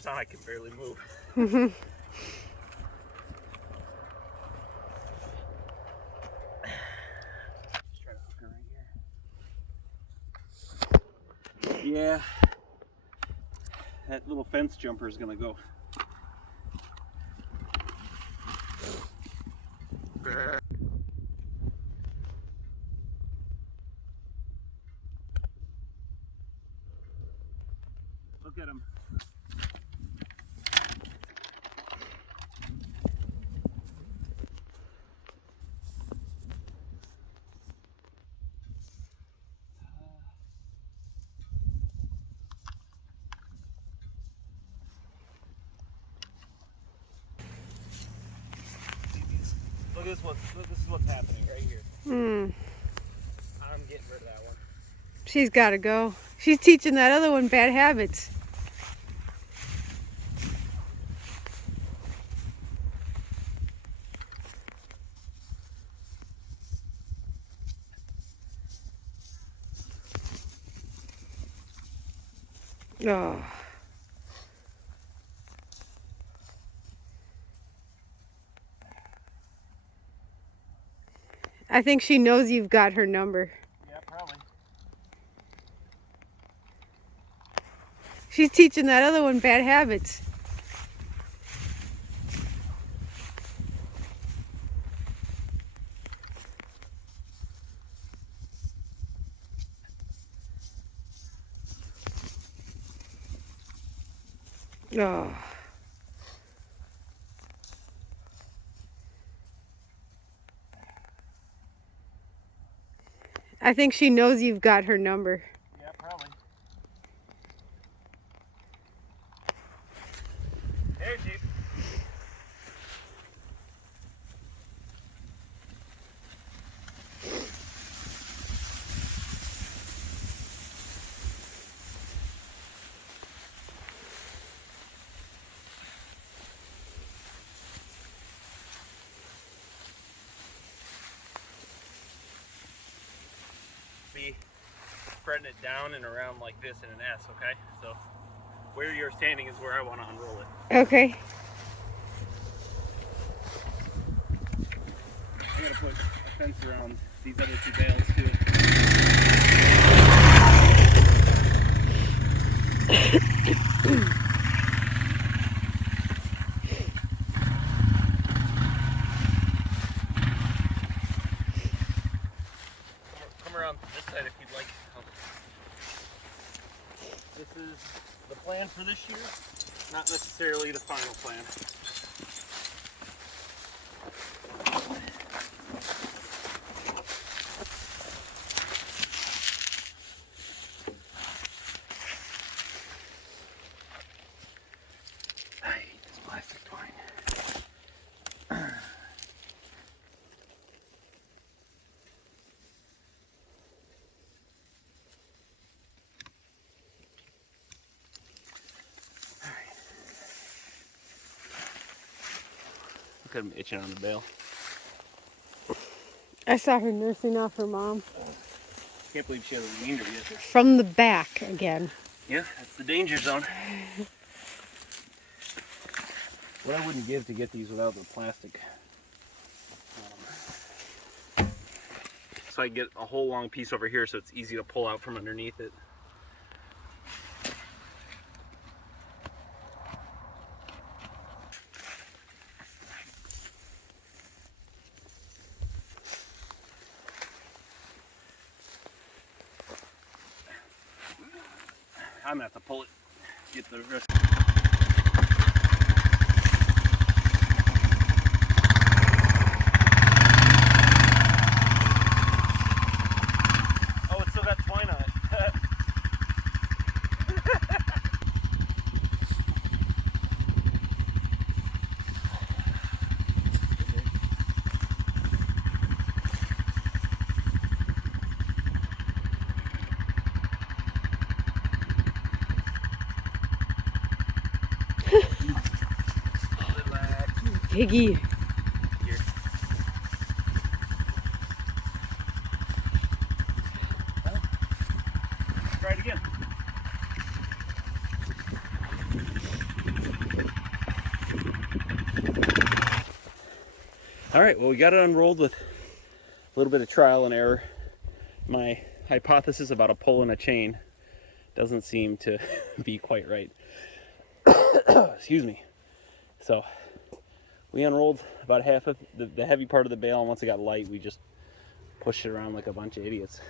jumpers on, I can barely move. Just try to hook her right here. Yeah, that little fence jumper is gonna go. Look at him. This is what's happening right here. I'm getting rid of that one. She's got to go. She's teaching that other one bad habits. Oh. I think she knows you've got her number. Yeah, probably. She's teaching that other one bad habits. Oh. I think she knows you've got her number. Yeah, probably. There, Chief. Be spreading it down and around like this in an S, okay? So where you're standing is where I want to unroll it. Okay. I'm gonna put a fence around these other two bales too. Come around this side if you'd like. This is the plan for this year, not necessarily the final plan. I hate this plastic twine. Look at him itching on the bale. I saw her nursing off her mom. Can't believe she hasn't weaned her yet. From the back again. Yeah, that's the danger zone. What I wouldn't give to get these without the plastic. So I get a whole long piece over here so it's easy to pull out from underneath it. I'm gonna have to pull it, get the rest. Oh, it's still got twine on it. Piggy. Here. Try it again. All right, well, we got it unrolled with a little bit of trial and error. My hypothesis about a pull in a chain doesn't seem to be quite right. Excuse me. So we unrolled about half of the heavy part of the bale, and once it got light, we just pushed it around like a bunch of idiots.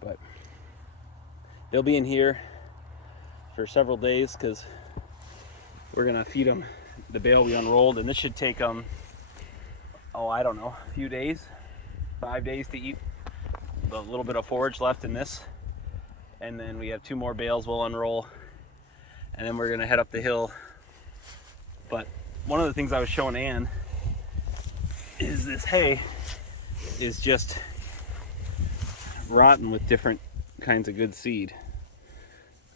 But they'll be in here for several days because we're gonna feed them the bale we unrolled, and this should take them, I don't know, a few days, 5 days to eat the little bit of forage left in this. And then we have 2 more bales we'll unroll, and then we're gonna head up the hill. But one of the things I was showing Ann is this hay is just rotten with different kinds of good seed.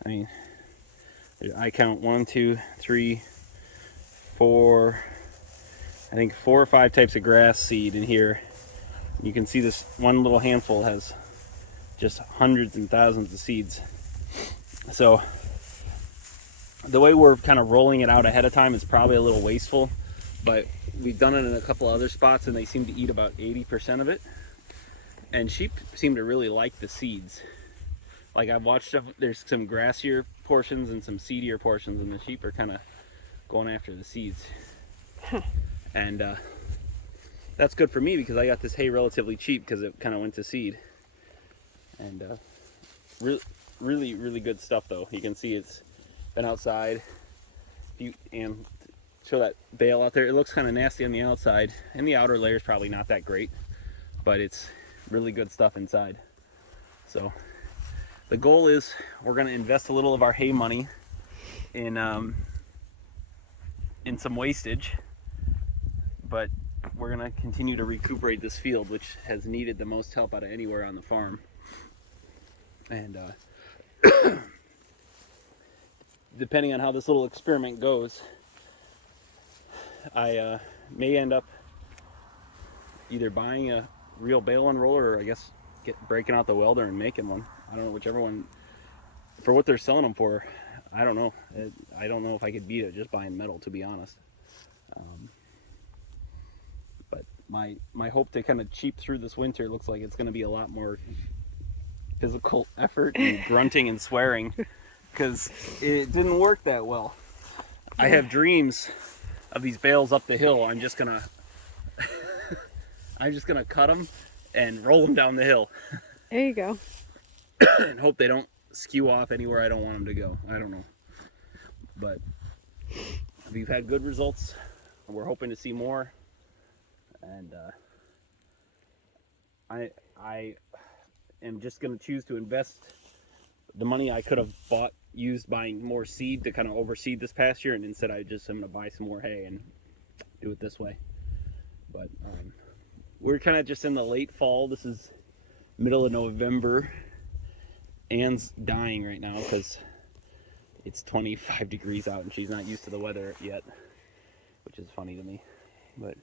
I mean, I count 1, 2, 3, 4, I think 4 or 5 types of grass seed in here. You can see this one little handful has just hundreds and thousands of seeds. So the way we're kind of rolling it out ahead of time is probably a little wasteful, but we've done it in a couple other spots and they seem to eat about 80% of it. And sheep seem to really like the seeds. Like I've watched, there's some grassier portions and some seedier portions, and the sheep are kind of going after the seeds. And that's good for me because I got this hay relatively cheap because it kind of went to seed. And really good stuff though. You can see it's been outside. And show that bale out there. It looks kind of nasty on the outside, and the outer layer is probably not that great, but it's really good stuff inside. So the goal is we're going to invest a little of our hay money in some wastage, but we're going to continue to recuperate this field, which has needed the most help out of anywhere on the farm. And depending on how this little experiment goes, I may end up either buying a real bale unroller, or I guess breaking out the welder and making one. I don't know, whichever one. For what they're selling them for, I don't know. I don't know if I could beat it just buying metal, to be honest. But my hope to kind of cheap through this winter looks like it's going to be a lot more physical effort and grunting and swearing, because it didn't work that well. I have dreams of these bales up the hill. I'm just gonna cut them and roll them down the hill. There you go. And hope they don't skew off anywhere I don't want them to go. I don't know, but we've had good results. We're hoping to see more, and I am just gonna choose to invest the money I could have used buying more seed to kind of overseed this past year, and instead I'm gonna buy some more hay and do it this way. But we're kind of just in the late fall. This is middle of November. Anne's dying right now because it's 25 degrees out and she's not used to the weather yet, which is funny to me. But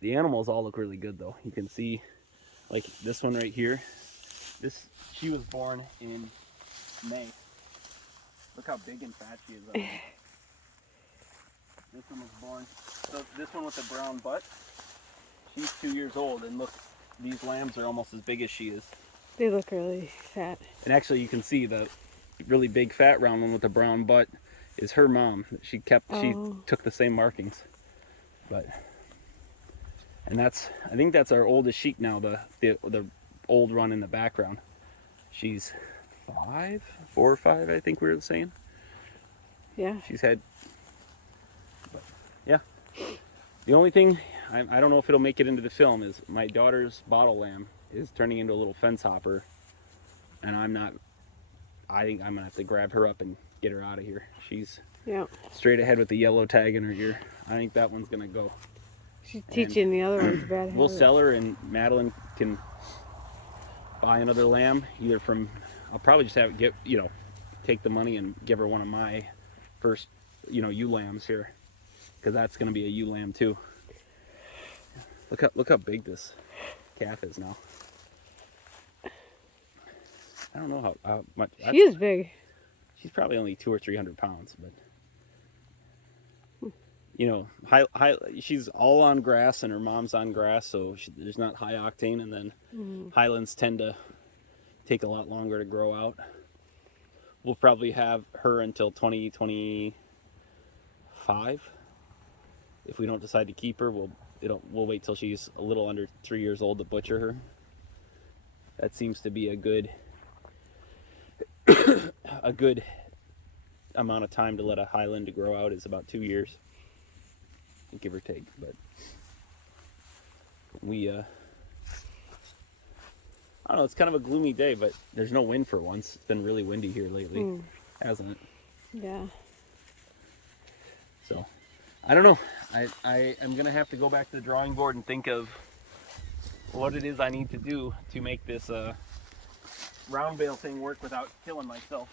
the animals all look really good though. You can see, like this one right here, she was born in May. Look how big and fat she is. This one was born, so this one with the brown butt, she's 2 years old, and look, these lambs are almost as big as she is. They look really fat. And actually you can see the really big fat round one with the brown butt is her mom. She took the same markings. And I think that's our oldest sheep now, the old run in the background. She's 4 or 5, I think we were saying. Yeah. She's had, but yeah. The only thing, I don't know if it'll make it into the film, is my daughter's bottle lamb is turning into a little fence hopper, and I think I'm gonna have to grab her up and get her out of here. She's straight ahead with the yellow tag in her ear. I think that one's gonna go. She's teaching the other ones bad habits. We'll sell her, and Madeline can buy another lamb, either from, I'll probably just take the money and give her one of my first, ewe lambs here, because that's going to be a ewe lamb too. Look how big this calf is now. I don't know how much. She is big. She's probably only 200 or 300 pounds, but you know, she's all on grass and her mom's on grass, so there's not high octane. And then Highlands tend to take a lot longer to grow out. We'll probably have her until 2025. If we don't decide to keep her, we'll wait till she's a little under 3 years old to butcher her. That seems to be a good amount of time to let a Highland to grow out, is about 2 years, give or take. But we I don't know, it's kind of a gloomy day, but there's no wind for once. It's been really windy here lately, hasn't it? Yeah. So I don't know. I am gonna have to go back to the drawing board and think of what it is I need to do to make this round bale thing work without killing myself.